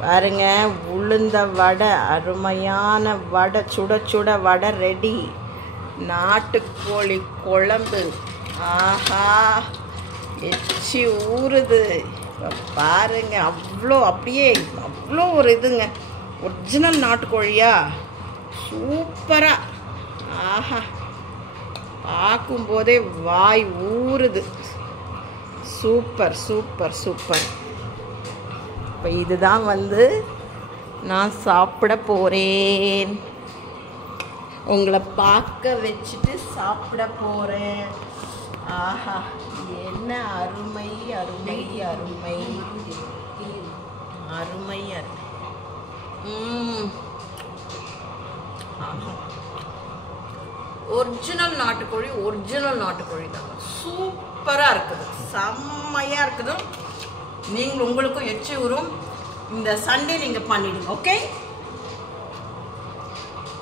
பாருங்க, உளுந்த வடை, அருமையான வடை, சுட சுட வடை ரெடி. நாட்டுக்கோழி குழம்பு, ஆஹா எச்சி ஊறுது பாருங்க. அப்படியே அவ்வளோ ஒரு இதுங்க. ஒரிஜினல் நாட்டுக்கோழியா, சூப்பராக, ஆஹா பார்க்கும்போதே வாய் ஊறுது. Super super super. இப்போ இதுதான் நான் சாப்பிட போகிறேன். உங்களை பார்க்க வச்சுட்டு சாப்பிட போகிறேன். ஆஹா, என்ன அருமை அருமை அருமை அருமை அருமை. ஒரிஜினல் நாட்டுக்கோழி தாங்க. சூப்பராக இருக்குது, செம்மையாக இருக்குது. உங்களுக்கும் எச்சி ஊறும். இந்த சண்டே நீங்கள் பண்ணிடுங்க. ஓகே.